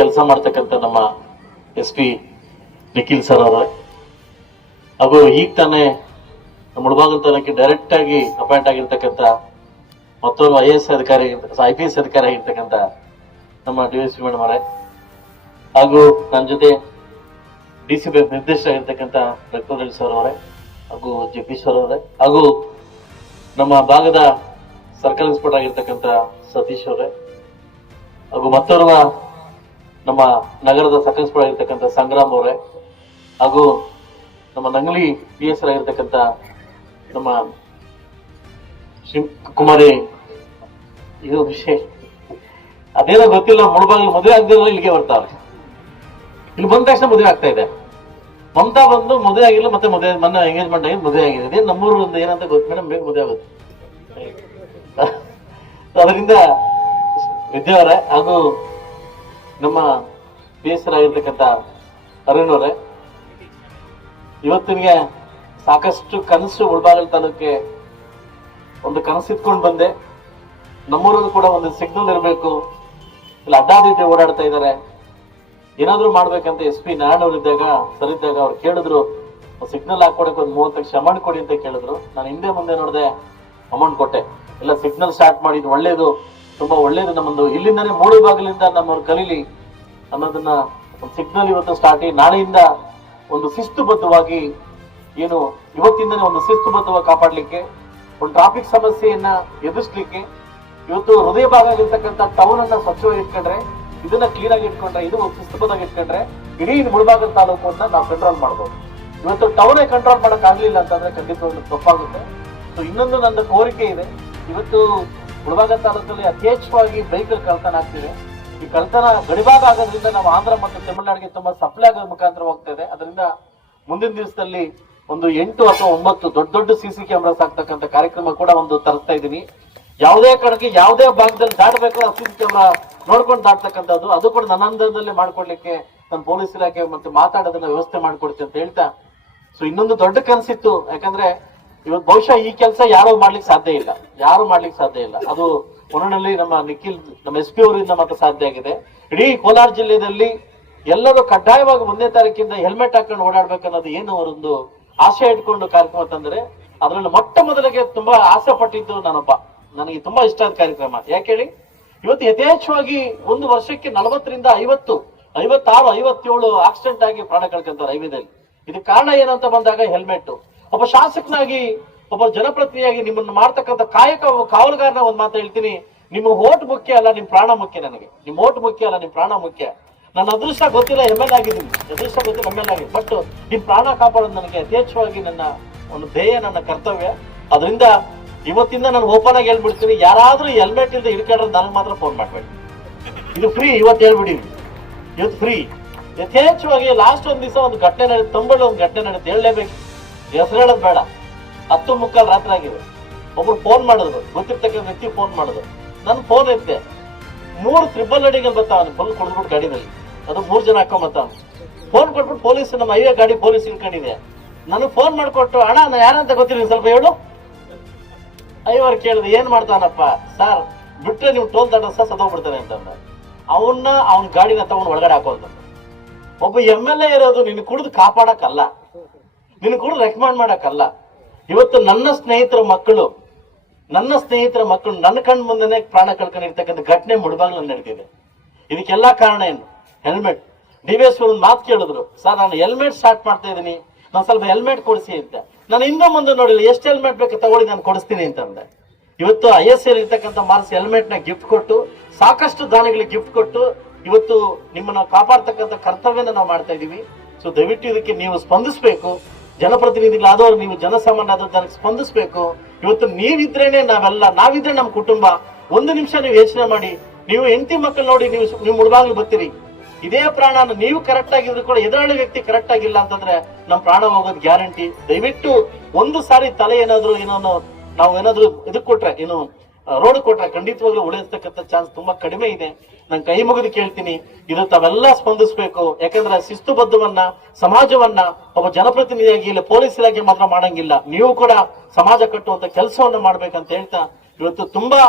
ಕೆಲಸ ಮಾಡ್ತಕ್ಕಂಥ ನಮ್ಮ ಎಸ್ ಪಿ ನಿಖಿಲ್ ಸರ್ ಅವರ. ಹಾಗೂ ಈಗ ತಾನೇ ನಮ್ಮ ಮುಳಬಾಗಿಲು ತಾಲೂಕಿಗೆ ಡೈರೆಕ್ಟ್ ಆಗಿ ಅಪಾಯಿಂಟ್ ಆಗಿರ್ತಕ್ಕಂಥ ಮತ್ತೊಬ್ಬ ಐ ಎ ಎಸ್ ಅಧಿಕಾರಿ ಐ ಪಿ ಎಸ್ ಅಧಿಕಾರಿ ಆಗಿರ್ತಕ್ಕಂಥ ನಮ್ಮ ಡಿ ಎಸ್ ಪಿ ಮೇಡಮ್ ಅವರೇ. ಹಾಗೂ ನನ್ನ ಜೊತೆ D C P doctor Reddy sir ಅವರೇ, ಹಾಗೂ ಜಗದೀಶ್ವರ್ ಅವರೇ, ಹಾಗೂ ನಮ್ಮ ಭಾಗದ ಸರ್ಕಲ್ ಇನ್ಸ್ಪೆಕ್ಟರ್ ಆಗಿರ್ತಕ್ಕಂಥ ಸತೀಶ್ ಅವರೇ, ಹಾಗೂ ಮತ್ತೋರ್ವ ನಮ್ಮ ನಗರದ ಆಗಿರ್ತಕ್ಕಂಥ ಸಂಗ್ರಾಮ್ ಅವರೇ, ಹಾಗೂ ನಮ್ಮ ನಂಗ್ಲಿ ಪಿ ಎಸ್ ಆಗಿರ್ತಕ್ಕಂಥ ನಮ್ಮ ಶಿವಕುಮಾರಿ, ಇದು ವಿಷಯ ಅದೇನೋ ಗೊತ್ತಿಲ್ಲ, ಮುಳುಬಾಗಿಲು ಮದುವೆ ಆಗದಿಲ್ಲ ಇಲ್ಲಿಗೆ ಬರ್ತಾರೆ. ಇಲ್ಲಿ ಬಂದ ತಕ್ಷಣ ಮದುವೆ ಆಗ್ತಾ ಇದೆ. ಮಮತಾ ಬಂದು ಮದುವೆ ಆಗಿಲ್ಲ, ಮತ್ತೆ ಮದುವೆ ಮೊನ್ನೆ ಎಂಗೇಜ್ಮೆಂಟ್ ಆಗಿ ಮದುವೆ ಆಗಿದೆ. ಅದೇ ನಮ್ಮೂರು ಒಂದು ಏನಂತ ಗೊತ್ತು ಮೇಡಮ್, ಬೇಗ ಮದುವೆ ಆಗುತ್ತೆ. ಅದರಿಂದ ವಿದ್ಯಾವರೇ ಹಾಗೂ ನಮ್ಮ ಬೇಸರ ಇರತಕ್ಕಂತ ಅರುಣ್ ಅವರೇ. ಇವತ್ತಿನಿಗೆ ಸಾಕಷ್ಟು ಕನಸು ಉಳ್ಬಾಗಲ್ ತಾಲೂಕೆ ಒಂದು ಕನಸು ಇಟ್ಕೊಂಡು ಬಂದೆ. ನಮ್ಮೂರಲ್ಲೂ ಕೂಡ ಒಂದು ಸಿಗ್ನಲ್ ಇರಬೇಕು. ಇಲ್ಲ ಅಡ್ಡಾದಿಡ್ಡಿ ಓಡಾಡ್ತಾ ಇದ್ದಾರೆ ಏನಾದ್ರೂ ಮಾಡ್ಬೇಕಂತ ಎಸ್ ಪಿ ನಾರಾಯಣ ಇದ್ದಾಗ ಸರಿದ್ದಾಗ ಅವ್ರು ಕೇಳಿದ್ರು. ಸಿಗ್ನಲ್ ಹಾಕೊಡಕ್ಕೆ ಒಂದು ಮೂವತ್ತು ಲಕ್ಷ ಅಮೌಂಟ್ ಕೊಡಿ ಅಂತ ಕೇಳಿದ್ರು. ನಾನು ಹಿಂದೆ ಮುಂದೆ ನೋಡಿದೆ ಅಮೌಂಟ್ ಕೊಟ್ಟೆ. ಇಲ್ಲ, ಸಿಗ್ನಲ್ ಸ್ಟಾರ್ಟ್ ಮಾಡಿದ್ ಒಳ್ಳೇದು. ತುಂಬಾ ಒಳ್ಳೇದು ನಮ್ಮದು. ಇಲ್ಲಿಂದಾನೇ ಮೂಡು ಬಾಗಿಲಿಂದ ನಮ್ಮವ್ರು ಕಲೀಲಿ. ಅನ್ನೋದನ್ನ ಸಿಗ್ನಲ್ ಇವತ್ತು ಸ್ಟಾರ್ಟ್ ನಾಳೆಯಿಂದ ಒಂದು ಶಿಸ್ತುಬದ್ಧವಾಗಿ ಏನು ಇವತ್ತಿಂದನೇ ಒಂದು ಶಿಸ್ತುಬದ್ಧವಾಗಿ ಕಾಪಾಡ್ಲಿಕ್ಕೆ, ಒಂದು ಟ್ರಾಫಿಕ್ ಸಮಸ್ಯೆಯನ್ನ ಎದುರಿಸ್ಲಿಕ್ಕೆ ಇವತ್ತು ಹೃದಯ ಭಾಗ ಇರ್ತಕ್ಕಂಥ ಟೌನ್ ಅನ್ನ ಸ್ವಚ್ಛವಾಗಿ ಇಟ್ಕೊಂಡ್ರೆ, ಇದನ್ನ ಕ್ಲೀನ್ ಆಗಿ ಇಟ್ಕೊಂಡ್ರೆ, ಇದು ಶಿಸ್ತುಬದ್ಧವಾಗಿ ಇಟ್ಕೊಂಡ್ರೆ, ಇಡೀ ಮುಳಬಾಗಲ್ ತಾಲೂಕನ್ನ ನಾವು ಕಂಟ್ರೋಲ್ ಮಾಡ್ಬೋದು. ಇವತ್ತು ಟೌನೇ ಕಂಟ್ರೋಲ್ ಮಾಡಕ್ ಆಗ್ಲಿಲ್ಲ ಅಂತಂದ್ರೆ ಖಂಡಿತ ಒಂದು ತಪ್ಪಾಗುತ್ತೆ. ಸೊ ಇನ್ನೊಂದು ನನ್ನ ಕೋರಿಕೆ ಇದೆ. ಇವತ್ತು ಮುಳಬಾಗಲ್ ತಾಲೂಕಲ್ಲಿ ಯಥೇಚ್ಛವಾಗಿ ಬೈಕಲ್ ಕಳ್ತನ ಆಗ್ತಿದೆ. ಈ ಕಳ್ತನ ಗಡಿಭಾಗ ಆಗೋದ್ರಿಂದ ನಾವು ಆಂಧ್ರ ಮತ್ತು ತಮಿಳುನಾಡಿಗೆ ತುಂಬಾ ಸಪ್ಲೈ ಆಗೋ ಮುಖಾಂತರ ಹೋಗ್ತಾ ಇದೆ. ಅದರಿಂದ ಮುಂದಿನ ದಿವಸದಲ್ಲಿ ಒಂದು ಎಂಟು ಅಥವಾ ಒಂಬತ್ತು ದೊಡ್ಡ ದೊಡ್ಡ ಸಿಸಿ ಕ್ಯಾಮ್ರಾಸ್ ಆಗ್ತಕ್ಕಂಥ ಕಾರ್ಯಕ್ರಮ ಕೂಡ ಒಂದು ತರ್ತಾ ಇದ್ದೀನಿ. ಯಾವುದೇ ಕಡೆಗೆ ಯಾವುದೇ ಭಾಗದಲ್ಲಿ ದಾಟಬೇಕು ಆ ಸಿಸಿ ಕ್ಯಾಮ್ರಾ ನೋಡ್ಕೊಂಡು ದಾಟ್ತಕ್ಕಂಥದ್ದು, ಅದು ಕೂಡ ನನ್ನ ಅಂದರದಲ್ಲೇ ಮಾಡ್ಕೊಡ್ಲಿಕ್ಕೆ ನನ್ನ ಪೊಲೀಸ್ ಇಲಾಖೆ ಮತ್ತೆ ಮಾತಾಡೋದನ್ನ ವ್ಯವಸ್ಥೆ ಮಾಡ್ಕೊಡ್ತೀನಿ ಅಂತ ಹೇಳ್ತಾ. ಸೊ ಇನ್ನೊಂದು ದೊಡ್ಡ ಕನಸಿತ್ತು. ಯಾಕಂದ್ರೆ ಇವತ್ತು ಬಹುಶಃ ಈ ಕೆಲಸ ಯಾರು ಮಾಡ್ಲಿಕ್ಕೆ ಸಾಧ್ಯ ಇಲ್ಲ. ಯಾರು ಮಾಡ್ಲಿಕ್ಕೆ ಸಾಧ್ಯ ಇಲ್ಲ. ಅದು ಕೊನಲ್ಲಿ ನಮ್ಮ ನಿಖಿಲ್, ನಮ್ಮ ಎಸ್ ಪಿ ಅವರಿಂದ ಮಾತ್ರ ಸಾಧ್ಯ ಆಗಿದೆ. ಇಡೀ ಕೋಲಾರ ಜಿಲ್ಲೆಯಲ್ಲಿ ಎಲ್ಲರೂ ಕಡ್ಡಾಯವಾಗಿ ಒಂದನೇ ತಾರೀಕಿಂದ ಹೆಲ್ಮೆಟ್ ಹಾಕೊಂಡು ಓಡಾಡ್ಬೇಕನ್ನೋದು ಏನು ಅವರೊಂದು ಆಸೆ ಇಟ್ಕೊಂಡು ಕಾರ್ಯಕ್ರಮ ತಂದ್ರೆ, ಅದರಲ್ಲಿ ಮೊಟ್ಟ ಮೊದಲಿಗೆ ತುಂಬಾ ಆಸೆ ಪಟ್ಟಿದ್ದು ನಾನೊಬ್ಬ. ನನಗೆ ತುಂಬಾ ಇಷ್ಟ ಆದ ಕಾರ್ಯಕ್ರಮ. ಯಾಕೆ ಹೇಳಿ? ಇವತ್ತು ಯಥೇಚ್ಛವಾಗಿ ಒಂದು ವರ್ಷಕ್ಕೆ ನಲವತ್ತರಿಂದ ಐವತ್ತು, ಐವತ್ತಾರು, ಐವತ್ತೇಳು ಆಕ್ಸಿಡೆಂಟ್ ಆಗಿ ಪ್ರಾಣ ಕಳ್ಕೊಂತಾರೆ ಹೈವೇದಲ್ಲಿ. ಇದಕ್ಕೆ ಕಾರಣ ಏನಂತ ಬಂದಾಗ ಹೆಲ್ಮೆಟ್ ಒಬ್ಬ ಶಾಸಕನಾಗಿ, ಒಬ್ಬ ಜನಪ್ರತಿನಿಧಿಯಾಗಿ ನಿಮ್ಮನ್ನು ಮಾಡ್ತಕ್ಕಂಥ ಕಾಯಕ, ಕಾವಲುಗಾರನ ಒಂದು ಮಾತು ಹೇಳ್ತೀನಿ. ನಿಮ್ಮ ಓಟ್ ಮುಖ್ಯ ಅಲ್ಲ ನಿಮ್ ಪ್ರಾಣ ಮುಖ್ಯ ನನಗೆ. ನಿಮ್ ಓಟ್ ಮುಖ್ಯ ಅಲ್ಲ ನಿಮ್ ಪ್ರಾಣ ಮುಖ್ಯ. ನನ್ನ ಅದೃಷ್ಟ ಗೊತ್ತಿಲ್ಲ ಎಂ ಎಲ್ ಆಗಿದ್ದೀನಿ. ಅದೃಷ್ಟ ಗೊತ್ತಿಲ್ಲ ಎಂ ಎಲ್ ಆಗಿದೆ ಬಟ್ ನಿಮ್ ಪ್ರಾಣ ಕಾಪಾಡೋದು ನನಗೆ ಯಥೇಚ್ಛವಾಗಿ ನನ್ನ ಒಂದು ಧ್ಯೇಯ, ನನ್ನ ಕರ್ತವ್ಯ. ಅದರಿಂದ ಇವತ್ತಿಂದ ನಾನು ಓಪನ್ ಆಗಿ ಹೇಳ್ಬಿಡ್ತೀನಿ. ಯಾರಾದ್ರೂ ಹೆಲ್ಮೆಟ್ ಇಲ್ಲದೆ ಹಿಡ್ಕೊಂಡ್ರೆ ನನಗೆ ಮಾತ್ರ ಫೋನ್ ಮಾಡ್ಬೇಡಿ. ಇದು ಫ್ರೀ ಇವತ್ತು ಹೇಳ್ಬಿಡಿ ಇವತ್ತು ಫ್ರೀ ಯಥೇಚ್ಛವಾಗಿ ಲಾಸ್ಟ್ ಒಂದ್ ದಿವಸ ಒಂದು ಘಟನೆ ನಡೆದು ತಂಬಳ್ಳಿ ಒಂದು ಘಟನೆ ನಡೆದು ಹೇಳಲೇಬೇಕು. ಹೆಸರು ಹೇಳೋದು ಬೇಡ. ಹತ್ತು ಮುಕ್ಕಾಲು ರಾತ್ರಿ ಆಗಿದೆ ಒಬ್ರು ಫೋನ್ ಮಾಡಿದ್ರು. ಗೊತ್ತಿರ್ತಕ್ಕ ವ್ಯಕ್ತಿ ಫೋನ್ ಮಾಡಿದ್ರು. ನನ್ನ ಫೋನ್ ಇದ್ದೆ ಮೂರು ತ್ರಿಬಲ್ ಅಡಿಗಳು ಬರ್ತಾವ ಫುಲ್ ಕುಡಿದ್ಬಿಟ್ಟು ಗಾಡಿನಲ್ಲಿ. ಅದು ಮೂರ್ ಜನ ಹಾಕೊಂಬರ್ತಾವ ಫೋನ್ ಕೊಟ್ಬಿಟ್ಟು ಪೊಲೀಸ್ ನಮ್ಮ ಹೈವೇ ಗಾಡಿ ಪೊಲೀಸ್ ಇಟ್ಕೊಂಡಿದೆ ನನಗೆ ಫೋನ್ ಮಾಡಿಕೊಟ್ಟು, ಅಣ್ಣ ನಾನು ಯಾರಂತ ಗೊತ್ತಿಲ್ಲ ಸ್ವಲ್ಪ ಹೇಳು. ಐವರು ಕೇಳಿದೆ ಏನ್ ಮಾಡ್ತಾನಪ್ಪ? ಸರ್, ಬಿಟ್ರೆ ನೀವು ಟೋಲ್ ದಾಟ ಸಹ ಸತ್ತೋಗ್ಬಿಡ್ತಾನೆ, ಅಂತಂದ. ಅವನ್ನ ಅವನ ಗಾಡಿನ ತಗೊಂಡು ಒಳಗಡೆ ಹಾಕೋಂತ ಒಬ್ಬ ಎಂ ಎಲ್ ಎ ಇರೋದು ನಿನ್ನ ಕುಡಿದು ಕಾಪಾಡಕ್ಕಲ್ಲ. ನಿನ್ ಕೂಡ ರೆಕಮೆಂಡ್ ಮಾಡಕ್ಕಲ್ಲ. ಇವತ್ತು ನನ್ನ ಸ್ನೇಹಿತರ ಮಕ್ಕಳು, ನನ್ನ ಸ್ನೇಹಿತರ ಮಕ್ಕಳು ನನ್ನ ಕಣ್ ಮುಂದೆನೆ ಪ್ರಾಣ ಕಳ್ಕೊಂಡಿರ್ತಕ್ಕಂಥ ಘಟನೆ ಮುಳುಬಾಗ್ಲಲ್ಲಿ ನಡೆದಿದೆ. ಇದಕ್ಕೆಲ್ಲ ಕಾರಣ ಏನು? ಹೆಲ್ಮೆಟ್ ಡಿ ವಿ ಎಸ್ ಒಂದು ಮಾತು ಕೇಳಿದ್ರು, ಸರ್, ನಾನು ಹೆಲ್ಮೆಟ್ ಸ್ಟಾರ್ಟ್ ಮಾಡ್ತಾ ಇದ್ದೀನಿ. ನಾನು ಸ್ವಲ್ಪ ಹೆಲ್ಮೆಟ್ ಕೊಡಿಸಿ ಅಂತ. ನಾನು ಇನ್ನೂ ಮುಂದೆ ನೋಡಿಲ್ಲ, ಎಷ್ಟು ಹೆಲ್ಮೆಟ್ ಬೇಕು ತಗೊಳ್ಳಿ, ನಾನು ಕೊಡಿಸ್ತೀನಿ ಅಂತಂದೆ ಇವತ್ತು ಐ ಎಸ್ ಎಲ್ ಇರ್ತಕ್ಕಂಥ ಮಾರ್ಕ್ಸ್ ಹೆಲ್ಮೆಟ್ನ ಗಿಫ್ಟ್ ಕೊಟ್ಟು, ಸಾಕಷ್ಟು ದಾನಿಗಳಿಗೆ ಗಿಫ್ಟ್ ಕೊಟ್ಟು, ಇವತ್ತು ನಿಮ್ಮನ್ನ ಕಾಪಾಡ್ತಕ್ಕಂಥ ಕರ್ತವ್ಯನ ನಾವು ಮಾಡ್ತಾ ಇದೀವಿ. ಸೊ ದಯವಿಟ್ಟು ಇದಕ್ಕೆ ನೀವು ಸ್ಪಂದಿಸಬೇಕು. ಜನಪ್ರತಿನಿಧಿಗಳಾದವರು ನೀವು ಜನಸಾಮಾನ್ಯ ಆದವ್ರು ಜನಕ್ಕೆ ಸ್ಪಂದಿಸಬೇಕು. ಇವತ್ತು ನೀವಿದ್ರೇನೆ ನಾವೆಲ್ಲ, ನಾವಿದ್ರೆ ನಮ್ಮ ಕುಟುಂಬ. ಒಂದು ನಿಮಿಷ ನೀವು ಯೋಚನೆ ಮಾಡಿ, ನೀವು ಹೆಂಡತಿ ಮಕ್ಕಳು ನೋಡಿ ನೀವು ನೀವು ಮುಳುಬಾಗ್ಲು ಬರ್ತೀರಿ. ಇದೇ ಪ್ರಾಣ ನೀವು ಕರೆಕ್ಟ್ ಆಗಿದ್ರು ಕೂಡ ಎದುರಾಳಿ ವ್ಯಕ್ತಿ ಕರೆಕ್ಟ್ ಆಗಿಲ್ಲ ಅಂತಂದ್ರೆ ನಮ್ಮ ಪ್ರಾಣ ಹೋಗೋದು ಗ್ಯಾರಂಟಿ. ದಯವಿಟ್ಟು ಒಂದು ಸಾರಿ ತಲೆ ಏನಾದ್ರು ಏನೋ, ನಾವು ಏನಾದ್ರು ಇದಕ್ಕೆ ಕೊಟ್ರೆ, ಏನು ರೋಡ್ ಕೊಟ್ರೆ ಖಂಡಿತವಾಗ್ಲೂ ಉಳಿಸ್ತಕ್ಕಂಥ ಚಾನ್ಸ್ ತುಂಬಾ ಕಡಿಮೆ ಇದೆ. ನಾನು ಕೈ ಮುಗಿದು ಕೇಳ್ತೀನಿ. ಇದು ತಾವೆಲ್ಲ ಸ್ಪಂದಿಸಬೇಕು. ಯಾಕಂದ್ರೆ ಶಿಸ್ತುಬದ್ಧವನ್ನ, ಸಮಾಜವನ್ನ ಒಬ್ಬ ಜನಪ್ರತಿನಿಧಿಯಾಗಿ ಇಲ್ಲ, ಪೊಲೀಸ್ ಇಲಾಖೆ ಮಾತ್ರ ಮಾಡಂಗಿಲ್ಲ. ನೀವು ಕೂಡ ಸಮಾಜ ಕಟ್ಟುವಂತ ಕೆಲಸವನ್ನ ಮಾಡ್ಬೇಕಂತ ಹೇಳ್ತಾ ಇವತ್ತು ತುಂಬಾ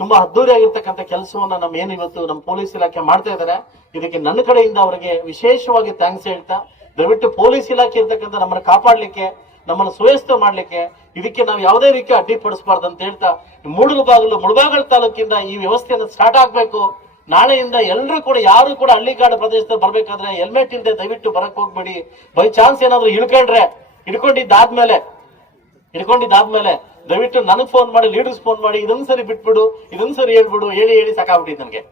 ತುಂಬಾ ಅದ್ದೂರಿಯಾಗಿರ್ತಕ್ಕಂಥ ಕೆಲಸವನ್ನ ನಮ್ಮ ಏನು ಇವತ್ತು ನಮ್ಮ ಪೊಲೀಸ್ ಇಲಾಖೆ ಮಾಡ್ತಾ ಇದ್ದಾರೆ ಇದಕ್ಕೆ ನನ್ನ ಕಡೆಯಿಂದ ಅವರಿಗೆ ವಿಶೇಷವಾಗಿ ಥ್ಯಾಂಕ್ಸ್ ಹೇಳ್ತಾ, ದಯವಿಟ್ಟು ಪೊಲೀಸ್ ಇಲಾಖೆ ಇರ್ತಕ್ಕಂಥ ನಮ್ಮನ್ನ ಕಾಪಾಡ್ಲಿಕ್ಕೆ ನಮ್ಮನ್ನು ಸುವ್ಯವಸ್ಥೆ ಮಾಡಲಿಕ್ಕೆ ಇದಕ್ಕೆ ನಾವು ಯಾವುದೇ ರೀತಿ ಅಡ್ಡಿಪಡಿಸಬಾರ್ದು ಅಂತ ಹೇಳ್ತಾ ಮೂಡಲು ಬಾಗಿಲು, ಮುಳಬಾಗಲ್ ತಾಲೂಕಿಂದ ಈ ವ್ಯವಸ್ಥೆಯನ್ನು ಸ್ಟಾರ್ಟ್ ಆಗಬೇಕು. ನಾಳೆಯಿಂದ ಎಲ್ಲರೂ ಕೂಡ, ಯಾರು ಕೂಡ ಹಳ್ಳಿಗಾಡು ಪ್ರದೇಶದಲ್ಲಿ ಬರಬೇಕಾದ್ರೆ ಹೆಲ್ಮೆಟ್ ಇಲ್ಲದೆ ದಯವಿಟ್ಟು ಬರಕ್ ಹೋಗ್ಬೇಡಿ. ಬೈ ಚಾನ್ಸ್ ಏನಾದ್ರು ಇಳ್ಕೊಂಡ್ರೆ ಹಿಡ್ಕೊಂಡಿದ್ದಾದ್ಮೇಲೆ ಹಿಡ್ಕೊಂಡಿದ್ದಾದ್ಮೇಲೆ ದಯವಿಟ್ಟು ನನಗೆ ಫೋನ್ ಮಾಡಿ ಲೀಡರ್ಸ್ ಫೋನ್ ಮಾಡಿ, ಇದೊಂದ್ಸರಿ ಬಿಟ್ಬಿಡು, ಇದೊಂದ್ಸರಿ ಹೇಳ್ಬಿಡು, ಹೇಳಿ ಹೇಳಿ ಸಾಕಾಗ್ಬಿಟ್ಟಿದ್ ನನಗೆ.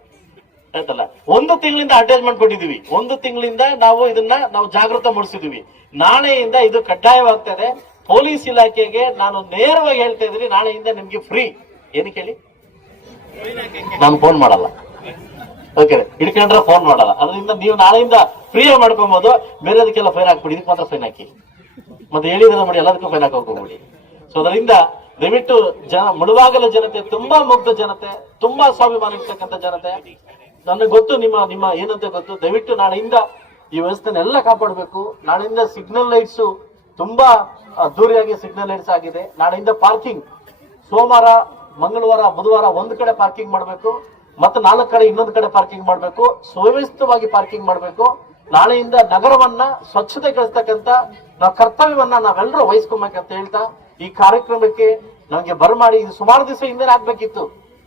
ಆಯ್ತಲ್ಲ ಒಂದು ತಿಂಗಳಿಂದ ಅಟ್ಯಾಚ್ಮೆಂಟ್ ಕೊಟ್ಟಿದೀವಿ ಒಂದು ತಿಂಗಳಿಂದ ನಾವು ಇದನ್ನ ನಾವು ಜಾಗೃತ ಮೂಡಿಸಿದೀವಿ ನಾಳೆಯಿಂದ ಇದು ಕಡ್ಡಾಯವಾಗ್ತದೆ. ಪೊಲೀಸ್ ಇಲಾಖೆಗೆ ನಾನು ನೇರವಾಗಿ ಹೇಳ್ತಾ ಇದ್ದೀನಿ, ನಾಳೆಯಿಂದ ನಿಮ್ಗೆ ಫ್ರೀ ಏನಕ್ಕೆ ಕೇಳಿ ನಾನು ಫೋನ್ ಮಾಡಲ್ಲ. ಓಕೆ ಇಟ್ಕೊಂಡ್ರೆ ಫೋನ್ ಮಾಡಲ್ಲ. ಅದರಿಂದ ನೀವು ನಾಳೆಯಿಂದ ಫ್ರೀ ಮಾಡ್ಕೊಬಹುದು ಬೇರೆದಕ್ಕೆಲ್ಲ ಫೈನ್ ಹಾಕ್ಬಿಡಿ. ಇದಕ್ಕೆ ಮಾತ್ರ ಫೈನ್ ಹಾಕಿ. ಮತ್ತೆ ಹೇಳಿದ್ರೆ ಮಾಡಿ ಎಲ್ಲದಕ್ಕೂ ಫೈನ್ ಹಾಕಿ ಹೋಗ್ಬಿಡಿ. ಸೊ ಅದರಿಂದ ದಯವಿಟ್ಟು ಜನ, ಮುಳುವಾಗಲ ಜನತೆ, ತುಂಬಾ ಮುಗ್ಧ ಜನತೆ, ತುಂಬಾ ಸ್ವಾಭಿಮಾನ ಇರ್ತಕ್ಕಂಥ ಜನತೆ ನನಗೆ ಗೊತ್ತು, ನಿಮ್ಮ ನಿಮ್ಮ ಏನಂತ ಗೊತ್ತು. ದಯವಿಟ್ಟು ನಾಳೆಯಿಂದ ಈ ವ್ಯವಸ್ಥೆನೆಲ್ಲ ಕಾಪಾಡಬೇಕು. ನಾಳೆಯಿಂದ ಸಿಗ್ನಲ್ ಲೈಟ್ಸ್ ತುಂಬಾ ಅದ್ದೂರಿಯಾಗಿ ಸಿಗ್ನಲ್ ಲೈಟ್ಸ್ ಆಗಿದೆ. ನಾಳೆಯಿಂದ ಪಾರ್ಕಿಂಗ್ ಸೋಮವಾರ, ಮಂಗಳವಾರ, ಬುಧವಾರ ಒಂದ್ ಕಡೆ ಪಾರ್ಕಿಂಗ್ ಮಾಡಬೇಕು. ಮತ್ತೆ ನಾಲ್ಕು ಕಡೆ ಇನ್ನೊಂದು ಕಡೆ ಪಾರ್ಕಿಂಗ್ ಮಾಡಬೇಕು. ಸುವ್ಯವಸ್ಥಿತವಾಗಿ ಪಾರ್ಕಿಂಗ್ ಮಾಡಬೇಕು. ನಾಳೆಯಿಂದ ನಗರವನ್ನ ಸ್ವಚ್ಛತೆಗೊಳಿಸ್ತಕ್ಕಂತ ನಾವು ಕರ್ತವ್ಯವನ್ನ ನಾವೆಲ್ಲರೂ ವಹಿಸ್ಕೊಬೇಕಂತ ಹೇಳ್ತಾ ಈ ಕಾರ್ಯಕ್ರಮಕ್ಕೆ ನಮಗೆ ಬರಮಾಡಿ, ಇದು ಸುಮಾರು ದಿವಸ ಹಿಂದೆ ಆಗ್ಬೇಕಿತ್ತು.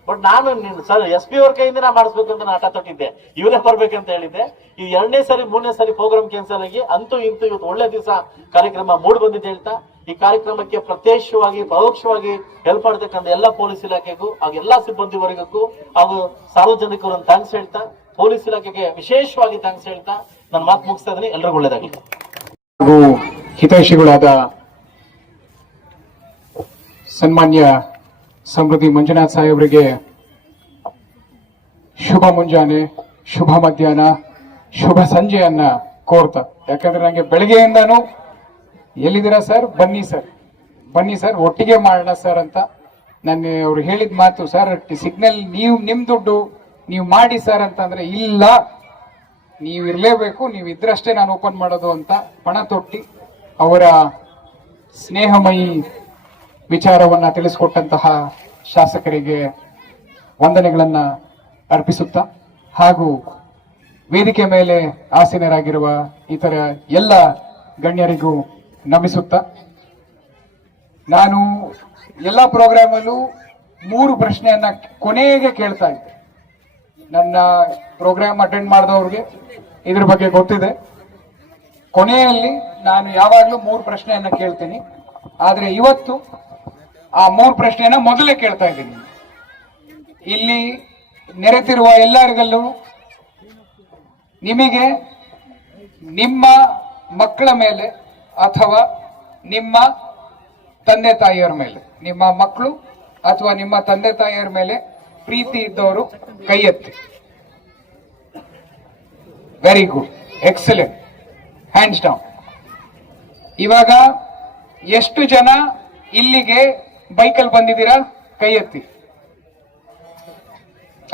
ಬಟ್ ನಾನು ನಿನ್- ಸರ್ ಎಸ್ ಪಿ ಅವ್ರ ಕೈಯಿಂದ ನಾ ಮಾಡಿಸ್ಬೇಕು ಅಂತ ನಾನು ಆಟ ತೊಟ್ಟಿದ್ದೆ. ಇವರೇ ಬರ್ಬೇಕಂತ ಹೇಳಿದ್ದೆ. ಈ ಎರಡನೇ ಸರಿ, ಮೂರನೇ ಸರಿ ಪ್ರೋಗ್ರಾಮ್ ಕ್ಯಾನ್ಸಲ್ ಆಗಿ ಅಂತೂ ಇಂತೂ ಇವತ್ತು ಒಳ್ಳೆ ದಿವಸ ಕಾರ್ಯಕ್ರಮ ಮೂಡ್ ಬಂದಿದೆ ಹೇಳ್ತಾ, ಈ ಕಾರ್ಯಕ್ರಮಕ್ಕೆ ಪ್ರತ್ಯಕ್ಷವಾಗಿ, ಪರೋಕ್ಷವಾಗಿ ಹೆಲ್ಪ್ ಮಾಡ್ತಕ್ಕಂಥ ಎಲ್ಲ ಪೊಲೀಸ್ ಇಲಾಖೆಗೂ ಹಾಗೆ ಎಲ್ಲಾ ಸಿಬ್ಬಂದಿ ವರ್ಗಕ್ಕೂ ಹಾಗೂ ಸಾರ್ವಜನಿಕರು ಥ್ಯಾಂಕ್ಸ್ ಹೇಳ್ತಾ, ಪೊಲೀಸ್ ಇಲಾಖೆಗೆ ವಿಶೇಷವಾಗಿ ಥ್ಯಾಂಕ್ಸ್ ಹೇಳ್ತಾ ನನ್ನ ಮಾತು ಮುಗಿಸ್ತಾ ಇದ್ದೀನಿ. ಎಲ್ರಿಗೂ ಒಳ್ಳೇದಾಗಲಿ. ಹಾಗೂ ಹಿತೈಷಿಗಳಾದ ಸನ್ಮಾನ್ಯ ಸಮೃದ್ಧಿ ಮಂಜುನಾಥ್ ಸಾಹೇಬರಿಗೆ ಶುಭ ಮುಂಜಾನೆ, ಶುಭ ಮಧ್ಯಾಹ್ನ, ಶುಭ ಸಂಜೆಯನ್ನ ಕೋರ್ತಾ. ಯಾಕಂದ್ರೆ ನನಗೆ ಬೆಳಗ್ಗೆಯಿಂದಾನು ಎಲ್ಲಿದ್ದೀರಾ ಸರ್? ಬನ್ನಿ ಸರ್. ಬನ್ನಿ ಸರ್, ಒಟ್ಟಿಗೆ ಮಾಡೋಣ ಸರ್ ಅಂತ. ನನ್ನ ಅವ್ರು ಹೇಳಿದ ಮಾತು ಸರ್, ಸಿಗ್ನಲ್ ನೀವು, ನಿಮ್ ದುಡ್ಡು ನೀವು ಮಾಡಿ ಸರ್ ಅಂತಂದ್ರೆ ಇಲ್ಲ, ನೀವು ಇರಲೇಬೇಕು, ನೀವು ಇದ್ರಷ್ಟೇ ನಾನು ಓಪನ್ ಮಾಡೋದು ಅಂತ ಪಣ ತೊಟ್ಟಿ ಅವರ ಸ್ನೇಹಮಯಿ ವಿಚಾರವನ್ನ ತಿಳಿಸಿಕೊಟ್ಟಂತಹ ಶಾಸಕರಿಗೆ ವಂದನೆಗಳನ್ನ ಅರ್ಪಿಸುತ್ತಾ ಹಾಗೂ ವೇದಿಕೆ ಮೇಲೆ ಆಸೀನರಾಗಿರುವ ಇತರ ಎಲ್ಲ ಗಣ್ಯರಿಗೂ ನಮಿಸುತ್ತಾ, ನಾನು ಎಲ್ಲ ಪ್ರೋಗ್ರಾಮಲ್ಲೂ ಮೂರು ಪ್ರಶ್ನೆಯನ್ನ ಕೊನೆಗೆ ಕೇಳ್ತಾ ಇದ್ದೆ. ನನ್ನ ಪ್ರೋಗ್ರಾಮ್ ಅಟೆಂಡ್ ಮಾಡಿದವ್ರಿಗೆ ಇದ್ರ ಬಗ್ಗೆ ಗೊತ್ತಿದೆ. ಕೊನೆಯಲ್ಲಿ ನಾನು ಯಾವಾಗಲೂ ಮೂರು ಪ್ರಶ್ನೆಯನ್ನ ಕೇಳ್ತೀನಿ. ಆದರೆ ಇವತ್ತು ಆ ಮೂರು ಪ್ರಶ್ನೆಯನ್ನ ಮೊದಲೇ ಕೇಳ್ತಾ ಇದ್ದೀನಿ. ಇಲ್ಲಿ ನೆರೆತಿರುವ ಎಲ್ಲರಿಗಲ್ಲೂ ನಿಮಗೆ ನಿಮ್ಮ ಮಕ್ಕಳ ಮೇಲೆ ಅಥವಾ ನಿಮ್ಮ ತಂದೆ ತಾಯಿಯರ ಮೇಲೆ, ನಿಮ್ಮ ಮಕ್ಕಳು ಅಥವಾ ನಿಮ್ಮ ತಂದೆ ತಾಯಿಯರ ಮೇಲೆ ಪ್ರೀತಿ ಇದ್ದವರು ಕೈ ಎತ್ತಿ very good excellent hands down ಇವಾಗ ಎಷ್ಟು ಜನ ಇಲ್ಲಿಗೆ ಬೈಕಲ್ಲಿ ಬಂದಿದ್ದೀರಾ? ಕೈ ಎತ್ತಿ.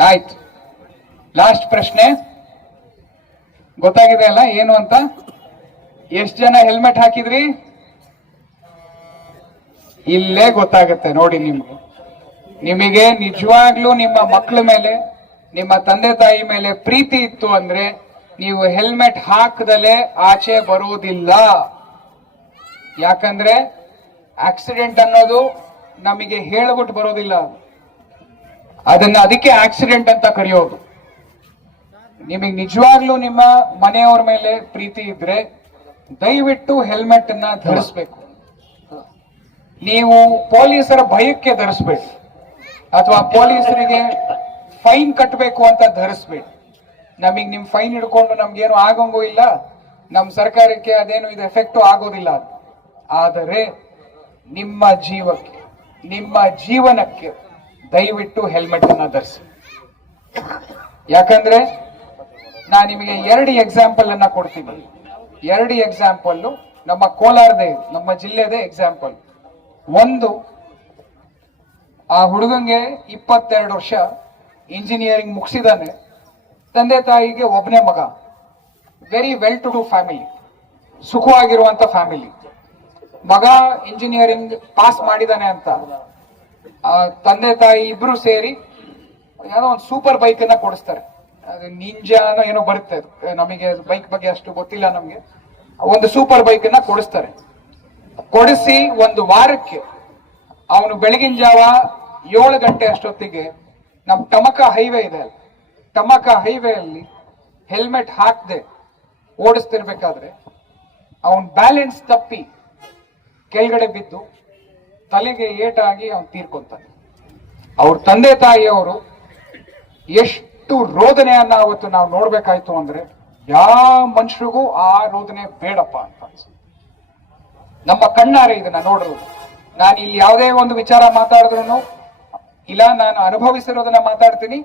ಆಯ್ತು. ಲಾಸ್ಟ್ ಪ್ರಶ್ನೆ. ಗೊತ್ತಾಗಿದೆ ಅಲ್ಲ, ಏನು ಅಂತ? ಎಷ್ಟು ಜನ ಹೆಲ್ಮೆಟ್ ಹಾಕಿದ್ರಿ? ಇಲ್ಲೇ ಗೊತ್ತಾಗುತ್ತೆ, ನೋಡಿ ನಿಮ್ಗೆ. ನಿಮಗೆ ನಿಜವಾಗ್ಲೂ ನಿಮ್ಮ ಮಕ್ಕಳ ಮೇಲೆ, ನಿಮ್ಮ ತಂದೆ ತಾಯಿ ಮೇಲೆ ಪ್ರೀತಿ ಇತ್ತು ಅಂದ್ರೆ ನೀವು ಹೆಲ್ಮೆಟ್ ಹಾಕದಲೆ ಆಚೆ ಬರುವುದಿಲ್ಲ ಯಾಕಂದ್ರೆ ಆಕ್ಸಿಡೆಂಟ್ ಅನ್ನೋದು ನಮಗೆ ಹೇಳ್ಬಿಟ್ಟು ಬರೋದಿಲ್ಲ. ಅದನ್ನ ಅದಕ್ಕೆ ಆಕ್ಸಿಡೆಂಟ್ ಅಂತ ಕರೆಯೋದು. ನಿಮಗೆ ನಿಜವಾಗ್ಲೂ ನಿಮ್ಮ ಮನೆಯವರ ಮೇಲೆ ಪ್ರೀತಿ ಇದ್ರೆ ದಯವಿಟ್ಟು ಹೆಲ್ಮೆಟ್ ಅನ್ನ ಧರಿಸ್ಬೇಕು. ನೀವು ಪೊಲೀಸರ ಭಯಕ್ಕೆ ಧರಿಸ್ಬೇಡಿ ಅಥವಾ ಪೊಲೀಸರಿಗೆ ಫೈನ್ ಕಟ್ಟಬೇಕು ಅಂತ ಧರಿಸ್ಬೇಡಿ ನಮಗೆ ನಿಮ್ ಫೈನ್ ಹಿಡ್ಕೊಂಡು ನಮ್ಗೇನು ಆಗಂಗೂ ಇಲ್ಲ. ನಮ್ ಸರ್ಕಾರಕ್ಕೆ ಅದೇನು ಇದು ಎಫೆಕ್ಟು ಆಗೋದಿಲ್ಲ. ಆದರೆ ನಿಮ್ಮ ಜೀವಕ್ಕೆ ನಿಮ್ಮ ಜೀವನಕ್ಕೆ ದಯವಿಟ್ಟು ಹೆಲ್ಮೆಟ್ ಅನ್ನ ಧರಿಸಿ. ಯಾಕಂದ್ರೆ ನಾ ನಿಮಗೆ ಎರಡು ಎಕ್ಸಾಂಪಲ್ ಅನ್ನ ಕೊಡ್ತೀನಿ. ಎರಡು ಎಕ್ಸಾಂಪಲ್ ನಮ್ಮ ಕೋಲಾರದೇ ನಮ್ಮ ಜಿಲ್ಲೆದೇ ಎಕ್ಸಾಂಪಲ್ ಒಂದು, ಆ ಹುಡುಗಂಗೆ ಇಪ್ಪತ್ತೆರಡು ವರ್ಷ ಇಂಜಿನಿಯರಿಂಗ್ ಮುಗಿಸಿದಾನೆ. ತಂದೆ ತಾಯಿಗೆ ಒಬ್ಬನೇ ಮಗ. Very well to do family ಸುಖವಾಗಿರುವಂತ family ಮಗ ಇಂಜಿನಿಯರಿಂಗ್ ಪಾಸ್ ಮಾಡಿದಾನೆ ಅಂತ. ತಂದೆ ತಾಯಿ ಇಬ್ರು ಸೇರಿ ಯಾವುದೋ ಒಂದು ಸೂಪರ್ ಬೈಕ್ ಅನ್ನ ಕೊಡಿಸ್ತಾರೆ. ಅದು ನಿಂಜಾನೋ ಏನೋ ಬರುತ್ತೆ ನಮಗೆ ಬೈಕ್ ಬಗ್ಗೆ ಅಷ್ಟು ಗೊತ್ತಿಲ್ಲ ನಮಗೆ. ಒಂದು ಸೂಪರ್ ಬೈಕ್ ಅನ್ನ ಕೊಡಿಸ್ತಾರೆ. ಕೊಡಿಸಿ ಒಂದು ವಾರಕ್ಕೆ ಅವನು ಬೆಳಗಿನ ಜಾವ ಏಳು ಗಂಟೆ ಅಷ್ಟೊತ್ತಿಗೆ ನಮ್ಮ ಟಮಕ ಹೈವೇ ಇದೆ ಅಲ್ಲಿ, ಟಮಕ ಹೈವೇ ಅಲ್ಲಿ ಹೆಲ್ಮೆಟ್ ಹಾಕದೆ ಓಡಿಸ್ತಿರ್ಬೇಕಾದ್ರೆ ಅವನ್ ಬ್ಯಾಲೆನ್ಸ್ ತಪ್ಪಿ ಕೆಳಗಡೆ ಬಿದ್ದು ತಲೆಗೆ ಏಟಾಗಿ ಅವನು ತೀರ್ಕೊಂತಾನೆ. ಅವ್ರ ತಂದೆ ತಾಯಿಯವರು ಎಷ್ಟು ರೋದನೆಯನ್ನ ಅವತ್ತು ನಾವು ನೋಡ್ಬೇಕಾಯ್ತು ಅಂದ್ರೆ, ಯಾವ ಮನುಷ್ಯರಿಗೂ ಆ ರೋದನೆ ಬೇಡಪ್ಪ ಅಂತ ನಮ್ಮ ಕಣ್ಣಾರೆ ಇದನ್ನ ನೋಡಿರೋದು ನಾನು ಇಲ್ಲಿ ಯಾವುದೇ ಒಂದು ವಿಚಾರ ಮಾತಾಡಿದ್ರು ಇಲ್ಲ ನಾನು ಅನುಭವಿಸಿರೋದನ್ನ ಮಾತಾಡ್ತೀನಿ,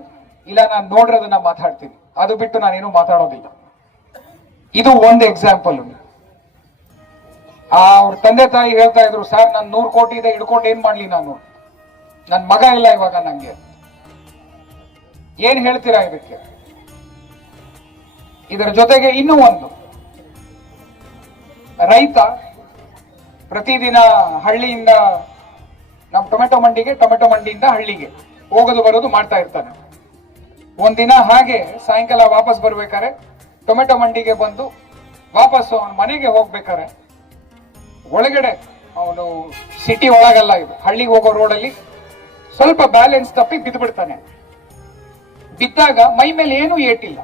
ಇಲ್ಲ ನಾನು ನೋಡಿರೋದನ್ನ ಮಾತಾಡ್ತೀನಿ. ಅದು ಬಿಟ್ಟು ನಾನೇನು ಮಾತಾಡೋದಿಲ್ಲ. ಇದು ಒಂದು ಎಕ್ಸಾಂಪಲ್ ಅವ್ರ ತಂದೆ ತಾಯಿ ಹೇಳ್ತಾ ಇದ್ರು, ಸರ್, ನಾನು ನೂರು ಕೋಟಿ ಇದೆ, ಹಿಡ್ಕೊಂಡು ಏನ್ ಮಾಡ್ಲಿ ನಾನು? ನನ್ ಮಗ ಇಲ್ಲ ಇವಾಗ ನಂಗೆ. ಏನ್ ಹೇಳ್ತೀರಾ ಇದಕ್ಕೆ? ಇದರ ಜೊತೆಗೆ ಇನ್ನೂ ಒಂದು. ರೈತ ಪ್ರತಿದಿನ ಹಳ್ಳಿಯಿಂದ ನಮ್ಮ ಟೊಮೆಟೊ ಮಂಡಿಗೆ, ಟೊಮೆಟೊ ಮಂಡಿಯಿಂದ ಹಳ್ಳಿಗೆ ಹೋಗೋದು, ಬರೋದು ಮಾಡ್ತಾ ಇರ್ತಾನೆ. ಒಂದಿನ ಹಾಗೆ ಸಾಯಂಕಾಲ ವಾಪಸ್ ಬರ್ಬೇಕಾರೆ ಟೊಮೆಟೊ ಮಂಡಿಗೆ ಬಂದು ವಾಪಸ್ ಅವನ ಮನೆಗೆ ಹೋಗ್ಬೇಕಾರೆ ಒಳಗಡೆ ಅವನು ಸಿಟಿ ಒಳಗಲ್ಲ ಇದು ಹಳ್ಳಿಗೆ ಹೋಗೋ ರೋಡಲ್ಲಿ ಸ್ವಲ್ಪ ಬ್ಯಾಲೆನ್ಸ್ ತಪ್ಪಿ ಬಿದ್ದು ಬಿಡ್ತಾನೆ. ಬಿದ್ದಾಗ ಮೈ ಮೇಲೆ ಏನೂ ಏಟಿಲ್ಲ.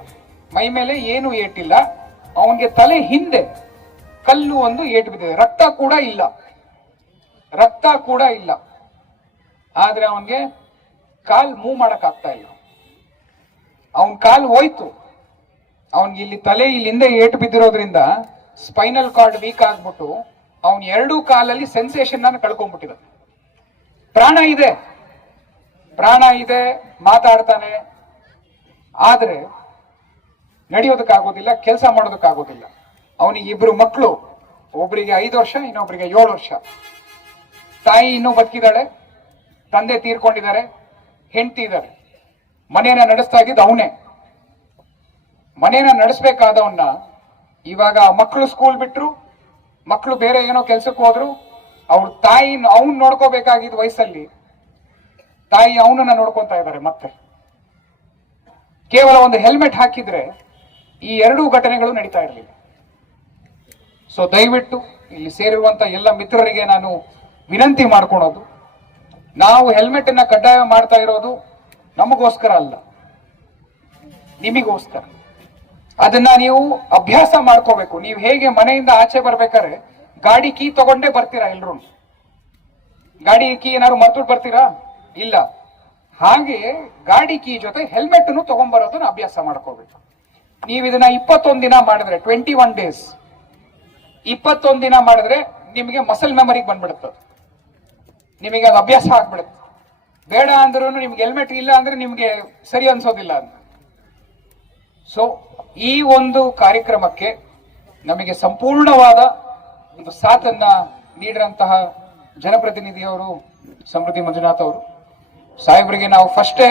ಮೈ ಮೇಲೆ ಏನೂ ಏಟಿಲ್ಲ. ಅವನಿಗೆ ತಲೆ ಹಿಂದೆ ಕಲ್ಲು ಒಂದು ಏಟು ಬಿದ್ದಿದೆ. ರಕ್ತ ಕೂಡ ಇಲ್ಲ. ರಕ್ತ ಕೂಡ ಇಲ್ಲ. ಆದ್ರೆ ಅವನಿಗೆ ಕಾಲ್ ಮೂವ್ ಮಾಡಕ್ ಇಲ್ಲ. ಅವನ್ ಕಾಲ್ ಹೋಯ್ತು. ಅವನ್ಗೆ ಇಲ್ಲಿ ತಲೆ ಇಲ್ಲಿಂದ ಏಟು ಬಿದ್ದಿರೋದ್ರಿಂದ ಸ್ಪೈನಲ್ ಕಾರ್ಡ್ ವೀಕ್ ಆಗ್ಬಿಟ್ಟು ಅವನ್ ಎರಡೂ ಕಾಲಲ್ಲಿ ಸೆನ್ಸೇಷನ್ ಅನ್ನು ಕಳ್ಕೊಂಡ್ಬಿಟ್ಟಿದ ಪ್ರಾಣ ಇದೆ. ಪ್ರಾಣ ಇದೆ, ಮಾತಾಡ್ತಾನೆ. ಆದ್ರೆ ನಡೆಯೋದಕ್ಕಾಗೋದಿಲ್ಲ, ಕೆಲಸ ಮಾಡೋದಕ್ಕಾಗೋದಿಲ್ಲ. ಅವನಿಗೆ ಇಬ್ರು ಮಕ್ಕಳು ಒಬ್ಬರಿಗೆ ಐದು ವರ್ಷ ಇನ್ನೊಬ್ಬರಿಗೆ ಏಳು ವರ್ಷ. ತಾಯಿ ಇನ್ನೂ ಬದುಕಿದ್ದಾಳೆ, ತಂದೆ ತೀರ್ಕೊಂಡಿದ್ದಾರೆ, ಹೆಂಡತಿ ಇದ್ದಾರೆ. ಮನೆಯನ್ನ ನಡೆಸ್ತಾ ಇದ್ದಿದ್ದು ಅವನೇ. ಮನೇನ ನಡೆಸ್ಬೇಕಾದವನ್ನ ಇವಾಗ ಮಕ್ಕಳು ಸ್ಕೂಲ್ ಬಿಟ್ರು ಮಕ್ಕಳು ಬೇರೆ ಏನೋ ಕೆಲ್ಸಕ್ಕೆ ಹೋದ್ರು, ಅವ್ರ ತಾಯಿ ಅವ್ನ್ ನೋಡ್ಕೋಬೇಕಾಗಿದ್ದ ವಯಸ್ಸಲ್ಲಿ ತಾಯಿ ಅವನನ್ನ ನೋಡ್ಕೊತಾ ಇದ್ದಾರೆ ಮತ್ತೆ. ಕೇವಲ ಒಂದು ಹೆಲ್ಮೆಟ್ ಹಾಕಿದ್ರೆ ಈ ಎರಡೂ ಘಟನೆಗಳು ನಡೀತಾ ಇರಲಿಲ್ಲ. ಸೊ ದಯವಿಟ್ಟು ಇಲ್ಲಿ ಸೇರಿರುವಂತ ಎಲ್ಲ ಮಿತ್ರರಿಗೆ ನಾನು ವಿನಂತಿ ಮಾಡ್ಕೊಳೋದು. ನಾವು ಹೆಲ್ಮೆಟ್ ಅನ್ನ ಕಡ್ಡಾಯ ಮಾಡ್ತಾ ಇರೋದು ನಮಗೋಸ್ಕರ ಅಲ್ಲ, ನಿಮಿಗೋಸ್ಕರ. ಅದನ್ನ ನೀವು ಅಭ್ಯಾಸ ಮಾಡ್ಕೋಬೇಕು. ನೀವು ಹೇಗೆ ಮನೆಯಿಂದ ಆಚೆ ಬರ್ಬೇಕಾದ್ರೆ ಗಾಡಿ ಕೀ ತಗೊಂಡೇ ಬರ್ತೀರಾ ಎಲ್ರು ಗಾಡಿ ಕೀ ಏನಾದ್ರು ಮರ್ತುಟ್ ಬರ್ತೀರಾ? ಇಲ್ಲ. ಹಾಗೆ ಗಾಡಿ ಕೀ ಜೊತೆ ಹೆಲ್ಮೆಟ್ ಅನ್ನು ತಗೊಂಡ್ಬರೋದನ್ನ ಅಭ್ಯಾಸ ಮಾಡ್ಕೋಬೇಕು. ನೀವು ಇದನ್ನ ಇಪ್ಪತ್ತೊಂದ್ ದಿನ ಮಾಡಿದ್ರೆ ಟ್ವೆಂಟಿ ಒನ್ ಡೇಸ್ ಇಪ್ಪತ್ತೊಂದ್ ದಿನ ಮಾಡಿದ್ರೆ ನಿಮಗೆ ಮಸಲ್ ಮೆಮರಿಗೆ ಬಂದ್ಬಿಡುತ್ತೆ. ನಿಮಗೆ ಅದು ಅಭ್ಯಾಸ ಆಗ್ಬಿಡುತ್ತೆ. ಬೇಡ ಅಂದ್ರೂ ನಿಮ್ಗೆ ಹೆಲ್ಮೆಟ್ ಇಲ್ಲ ಅಂದ್ರೆ ನಿಮಗೆ ಸರಿ ಅನ್ಸೋದಿಲ್ಲ ಅಂತ. ಸೊ ಈ ಒಂದು ಕಾರ್ಯಕ್ರಮಕ್ಕೆ ನಮಗೆ ಸಂಪೂರ್ಣವಾದ ಒಂದು ಸಾಥನ್ನ ನೀಡಿರಂತಹ ಜನಪ್ರತಿನಿಧಿಯವರು ಸಮೃದ್ಧಿ ಮಂಜುನಾಥ್ ಅವರು. ಸಾಹೇಬ್ರಿಗೆ ನಾವು ಫಸ್ಟೇ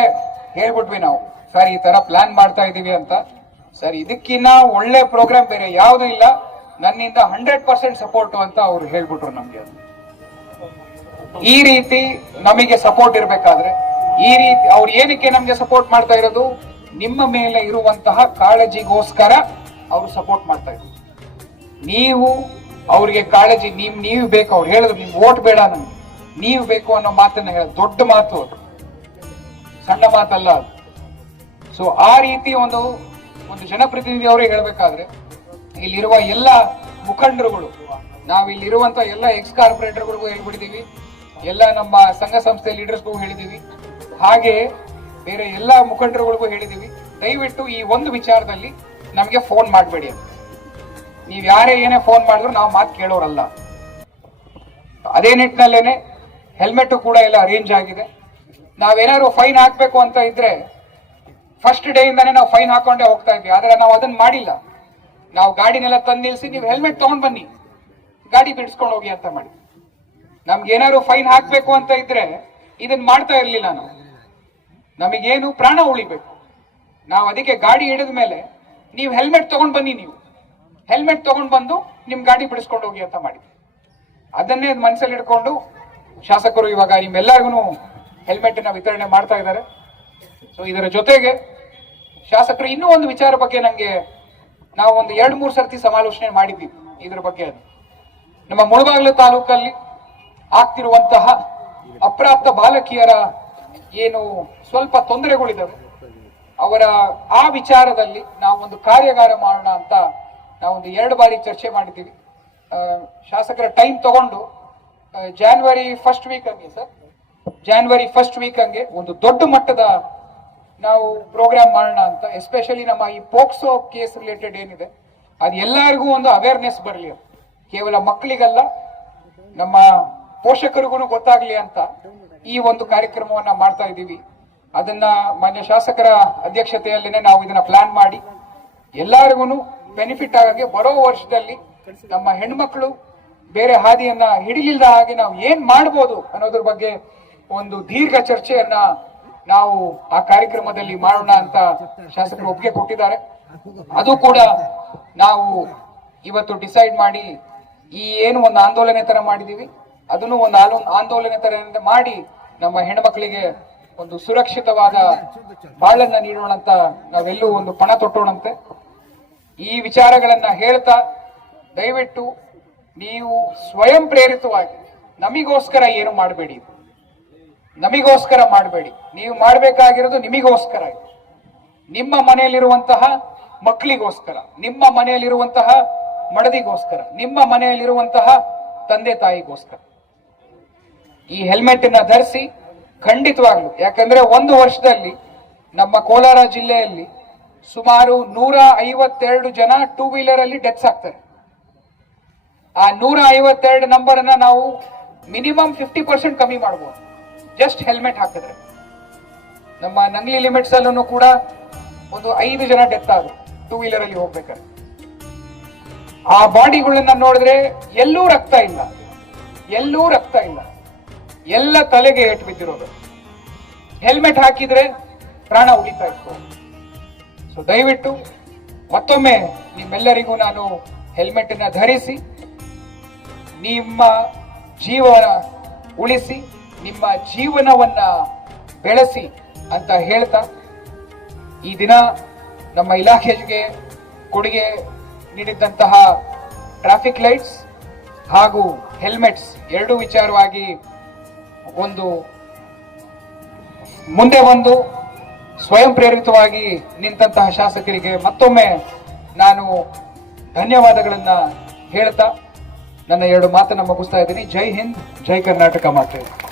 ಹೇಳ್ಬಿಟ್ವಿ ನಾವು, ಸರ್, ಈ ತರ ಪ್ಲಾನ್ ಮಾಡ್ತಾ ಇದ್ದೀವಿ ಅಂತ. ಸರ್, ಇದಕ್ಕಿನ್ನ ಒಳ್ಳೆ ಪ್ರೋಗ್ರಾಮ್ ಬೇರೆ ಯಾವುದು ಇಲ್ಲ. ನನ್ನಿಂದ ಹಂಡ್ರೆಡ್ ಪರ್ಸೆಂಟ್ ಸಪೋರ್ಟ್ ಅಂತ ಅವ್ರು ಹೇಳ್ಬಿಟ್ರು ನಮ್ಗೆ ಈ ರೀತಿ ನಮಗೆ ಸಪೋರ್ಟ್ ಇರಬೇಕಾದ್ರೆ, ಈ ರೀತಿ ಅವ್ರು ಏನಕ್ಕೆ ನಮ್ಗೆ ಸಪೋರ್ಟ್ ಮಾಡ್ತಾ ಇರೋದು? ನಿಮ್ಮ ಮೇಲೆ ಇರುವಂತಹ ಕಾಳಜಿಗೋಸ್ಕರ ಅವರು ಸಪೋರ್ಟ್ ಮಾಡ್ತಾ ಇದ್ರು. ನೀವು ಅವರಿಗೆ ಕಾಳಜಿ, ನಿಮ್ ನೀವು ಬೇಕು, ಅವ್ರು ಹೇಳಿದ್ರು, ನಿಮ್ಗೆ ಓಟ್ ಬೇಡ ನಮ್ಗೆ ನೀವು ಬೇಕು ಅನ್ನೋ ಮಾತನ್ನ ಹೇಳ ದೊಡ್ಡ ಮಾತು ಅದು. ಸಣ್ಣ ಮಾತಲ್ಲ ಅದು. ಸೊ ಆ ರೀತಿ ಒಂದು ಒಂದು ಜನಪ್ರತಿನಿಧಿ ಅವರೇ ಹೇಳಬೇಕಾದ್ರೆ, ಇಲ್ಲಿರುವ ಎಲ್ಲ ಮುಖಂಡರುಗಳು, ನಾವು ಇಲ್ಲಿರುವಂತ ಎಲ್ಲ ಎಕ್ಸ್ ಕಾರ್ಪೊರೇಟರ್ಗಳಿಗೂ ಹೇಳ್ಬಿಡ್ತೀವಿ, ಎಲ್ಲ ನಮ್ಮ ಸಂಘ ಸಂಸ್ಥೆ ಲೀಡರ್ಸ್ಗೂ ಹೇಳಿದೀವಿ ಹಾಗೆ ಬೇರೆ ಎಲ್ಲ ಮುಖಂಡರುಗಳಿಗೂ ಹೇಳಿದೀವಿ. ದಯವಿಟ್ಟು ಈ ಒಂದು ವಿಚಾರದಲ್ಲಿ ನಮಗೆ ಫೋನ್ ಮಾಡಬೇಡಿ ಅಂತ. ನೀವ್ ಯಾರೇ ಏನೇ ಫೋನ್ ಮಾಡಿದ್ರು ನಾವು ಮಾತು ಕೇಳೋರಲ್ಲ. ಅದೇ ನಿಟ್ಟಿನಲ್ಲೇನೆ ಹೆಲ್ಮೆಟ್ ಕೂಡ ಎಲ್ಲ ಅರೇಂಜ್ ಆಗಿದೆ. ನಾವೇನಾದ್ರು ಫೈನ್ ಹಾಕ್ಬೇಕು ಅಂತ ಇದ್ರೆ ಫಸ್ಟ್ ಡೇ ಇಂದಾನೆ ನಾವು ಫೈನ್ ಹಾಕೊಂಡೇ ಹೋಗ್ತಾ ಇದ್ವಿ. ಆದರೆ ನಾವು ಅದನ್ನ ಮಾಡಿಲ್ಲ. ನಾವು ಗಾಡಿನೆಲ್ಲ ತಂದು ನಿಲ್ಸಿ ನೀವು ಹೆಲ್ಮೆಟ್ ತಗೊಂಡ್ ಬನ್ನಿ. ಗಾಡಿ ಬಿಡಿಸ್ಕೊಂಡು ಹೋಗಿ ಅಂತ ಮಾಡಿ. ನಮ್ಗೆ ಏನಾದ್ರು ಫೈನ್ ಹಾಕ್ಬೇಕು ಅಂತ ಇದ್ರೆ ಇದನ್ನ ಮಾಡ್ತಾ ಇರ್ಲಿಲ್ಲ ನಾವು. ನಮಗೇನು ಪ್ರಾಣ ಉಳಿಬೇಕು? ನಾವು ಅದಕ್ಕೆ ಗಾಡಿ ಹಿಡಿದ ಮೇಲೆ ನೀವು ಹೆಲ್ಮೆಟ್ ತಗೊಂಡ್ ಬನ್ನಿ ನೀವು. ಹೆಲ್ಮೆಟ್ ತಗೊಂಡ್ ಬಂದು ನಿಮ್ ಗಾಡಿ ಬಿಡಿಸ್ಕೊಂಡು ಹೋಗಿ ಅಂತ ಮಾಡಿ ಅದನ್ನೇ ಮನಸ್ಸಲ್ಲಿ ಇಟ್ಕೊಂಡು ಶಾಸಕರು ಇವಾಗ ನಿಮ್ಮೆಲ್ಲರಿಗೂ ಹೆಲ್ಮೆಟ್ನ ವಿತರಣೆ ಮಾಡ್ತಾ ಇದ್ದಾರೆ. ಸೊ ಇದರ ಜೊತೆಗೆ ಶಾಸಕರು ಇನ್ನೂ ಒಂದು ವಿಚಾರ ಬಗ್ಗೆ ನಂಗೆ ನಾವು ಒಂದು ಎರಡು, ಮೂರು ಸರ್ತಿ ಸಮಾಲೋಚನೆ ಮಾಡಿದ್ವಿ ಇದರ ಬಗ್ಗೆ. ನಮ್ಮ ಮುಳಬಾಗಿಲು ತಾಲೂಕಲ್ಲಿ ಆಗ್ತಿರುವಂತಹ ಅಪ್ರಾಪ್ತ ಬಾಲಕಿಯರ ಏನು ಸ್ವಲ್ಪ ತೊಂದರೆಗಳಿದ್ದಾವೆ ಅವರ ಆ ವಿಚಾರದಲ್ಲಿ ನಾವು ಒಂದು ಕಾರ್ಯಾಗಾರ ಮಾಡೋಣ ಅಂತ ನಾವೊಂದು ಎರಡು ಬಾರಿ ಚರ್ಚೆ ಮಾಡಿದ್ದೀವಿ. ಶಾಸಕರ ಟೈಮ್ ತಗೊಂಡು ಜಾನ್ವರಿ ಫಸ್ಟ್ ವೀಕ್ ಹಂಗೆ ಸರ್. ಜಾನ್ವರಿ ಫಸ್ಟ್ ವೀಕ್ ಹಂಗೆ ಒಂದು ದೊಡ್ಡ ಮಟ್ಟದ ನಾವು ಪ್ರೋಗ್ರಾಮ್ ಮಾಡೋಣ ಅಂತ ಎಸ್ಪೆಷಲಿ ನಮ್ಮ ಈ ಪೋಕ್ಸೋ ಕೇಸ್ ರಿಲೇಟೆಡ್ ಏನಿದೆ, ಅದು ಎಲ್ಲರಿಗೂ ಒಂದು ಅವೇರ್ನೆಸ್ ಬರಲಿ ಕೇವಲ ಮಕ್ಕಳಿಗಲ್ಲ, ನಮ್ಮ ಪೋಷಕರಿಗೂ ಗೊತ್ತಾಗ್ಲಿ ಅಂತ ಈ ಒಂದು ಕಾರ್ಯಕ್ರಮವನ್ನ ಮಾಡ್ತಾ ಇದ್ದೀವಿ. ಅದನ್ನ ಮಾನ್ಯ ಶಾಸಕರ ಅಧ್ಯಕ್ಷತೆಯಲ್ಲೇನೆ ನಾವು ಇದನ್ನ ಪ್ಲಾನ್ ಮಾಡಿ ಎಲ್ಲರಿಗೂ ಬೆನಿಫಿಟ್ ಆಗಿ ಬರೋ ವರ್ಷದಲ್ಲಿ ನಮ್ಮ ಹೆಣ್ಮಕ್ಳು ಬೇರೆ ಹಾದಿಯನ್ನ ಹಿಡಿಲಿಲ್ಲದ ಹಾಗೆ ನಾವು ಏನ್ ಮಾಡ್ಬೋದು ಅನ್ನೋದ್ರ ಬಗ್ಗೆ ಒಂದು ದೀರ್ಘ ಚರ್ಚೆಯನ್ನ ನಾವು ಆ ಕಾರ್ಯಕ್ರಮದಲ್ಲಿ ಮಾಡೋಣ ಅಂತ ಶಾಸಕರು ಒಪ್ಪಿಗೆ ಕೊಟ್ಟಿದ್ದಾರೆ. ಅದು ಕೂಡ ನಾವು ಇವತ್ತು ಡಿಸೈಡ್ ಮಾಡಿ ಈ ಏನು ಒಂದು ಆಂದೋಲನೆ ತರ ಮಾಡಿದೀವಿ ಅದನ್ನು ಒಂದು ಆಲೋ- ಆಂದೋಲನ ತರ ಮಾಡಿ ನಮ್ಮ ಹೆಣ್ಮಕ್ಳಿಗೆ ಒಂದು ಸುರಕ್ಷಿತವಾದ ಬಾಳನ್ನ ನೀಡೋಣ ಅಂತ ನಾವೆಲ್ಲೂ ಒಂದು ಪಣ ತೊಟ್ಟೋಣಂತೆ. ಈ ವಿಚಾರಗಳನ್ನ ಹೇಳ್ತಾ ದಯವಿಟ್ಟು ನೀವು ಸ್ವಯಂ ಪ್ರೇರಿತವಾಗಿ ನಮಿಗೋಸ್ಕರ ಏನು ಮಾಡಬೇಡಿ. ನಮಿಗೋಸ್ಕರ ಮಾಡಬೇಡಿ. ನೀವು ಮಾಡಬೇಕಾಗಿರೋದು ನಿಮಿಗೋಸ್ಕರ. ನಿಮ್ಮ ಮನೆಯಲ್ಲಿರುವಂತಹ ಮಕ್ಕಳಿಗೋಸ್ಕರ, ನಿಮ್ಮ ಮನೆಯಲ್ಲಿರುವಂತಹ ಮಡದಿಗೋಸ್ಕರ, ನಿಮ್ಮ ಮನೆಯಲ್ಲಿರುವಂತಹ ತಂದೆ ತಾಯಿಗೋಸ್ಕರ. ಈ ಹೆಲ್ಮೆಟ್ ಅನ್ನ ಧರಿಸಿ ಖಂಡಿತವಾಗ್ಲು, ಯಾಕಂದ್ರೆ ಒಂದು ವರ್ಷದಲ್ಲಿ ನಮ್ಮ ಕೋಲಾರ ಜಿಲ್ಲೆಯಲ್ಲಿ ಸುಮಾರು ನೂರ ಐವತ್ತೆರಡು ಜನ ಟೂ ವೀಲರ್ ಅಲ್ಲಿ ಡೆತ್ಸ್ ಆಗ್ತಾರೆ. ಆ ನೂರ ಐವತ್ತೆರಡು ನಂಬರ್ ಅನ್ನ ನಾವು ಮಿನಿಮಮ್ ಫಿಫ್ಟಿ ಪರ್ಸೆಂಟ್ ಕಮ್ಮಿ ಮಾಡಬಹುದು ಜಸ್ಟ್ ಹೆಲ್ಮೆಟ್ ಹಾಕಿದ್ರೆ. ನಮ್ಮ ನಂಗ್ಲಿ ಲಿಮಿಟ್ಸ್ ಅಲ್ಲೂ ಕೂಡ ಒಂದು ಐದು ಜನ ಡೆತ್ ಆದ್ರು ಟೂ ವೀಲರ್ ಅಲ್ಲಿ ಹೋಗ್ಬೇಕಾದ್ರೆ. ಆ ಬಾಡಿಗಳನ್ನ ನೋಡಿದ್ರೆ ಎಲ್ಲೂ ರಕ್ತ ಇಲ್ಲ. ಎಲ್ಲೂ ರಕ್ತ ಇಲ್ಲ. ಎಲ್ಲ ತಲೆಗೆ ಏಟ್ ಬಿದ್ದಿರೋದು. ಹೆಲ್ಮೆಟ್ ಹಾಕಿದ್ರೆ ಪ್ರಾಣ ಉಳಿತಾ ಇತ್ತು. ಸೊ ದಯವಿಟ್ಟು ಮತ್ತೊಮ್ಮೆ ನಿಮ್ಮೆಲ್ಲರಿಗೂ ನಾನು ಹೆಲ್ಮೆಟ್ ಅನ್ನ ಧರಿಸಿ, ನಿಮ್ಮ ಜೀವನ ಉಳಿಸಿ, ನಿಮ್ಮ ಜೀವನವನ್ನ ಬೆಳೆಸಿ ಅಂತ ಹೇಳ್ತಾ, ಈ ದಿನ ನಮ್ಮ ಇಲಾಖೆಗೆ ಕೊಡುಗೆ ನೀಡಿದ್ದಂತಹ ಟ್ರಾಫಿಕ್ ಲೈಟ್ಸ್ ಹಾಗೂ ಹೆಲ್ಮೆಟ್ಸ್ ಎರಡೂ ವಿಚಾರವಾಗಿ ಒಂದು ಮುಂದೆ ಬಂದು ಸ್ವಯಂ ಪ್ರೇರಿತವಾಗಿ ನಿಂತಹ ಶಾಸಕರಿಗೆ ಮತ್ತೊಮ್ಮೆ ನಾನು ಧನ್ಯವಾದಗಳನ್ನ ಹೇಳ್ತಾ ನನ್ನ ಎರಡು ಮಾತನ್ನ ಮುಗಿಸ್ತಾ ಇದ್ದೀನಿ. ಜೈ ಹಿಂದ್, ಜೈ ಕರ್ನಾಟಕ ಮಾತೆ.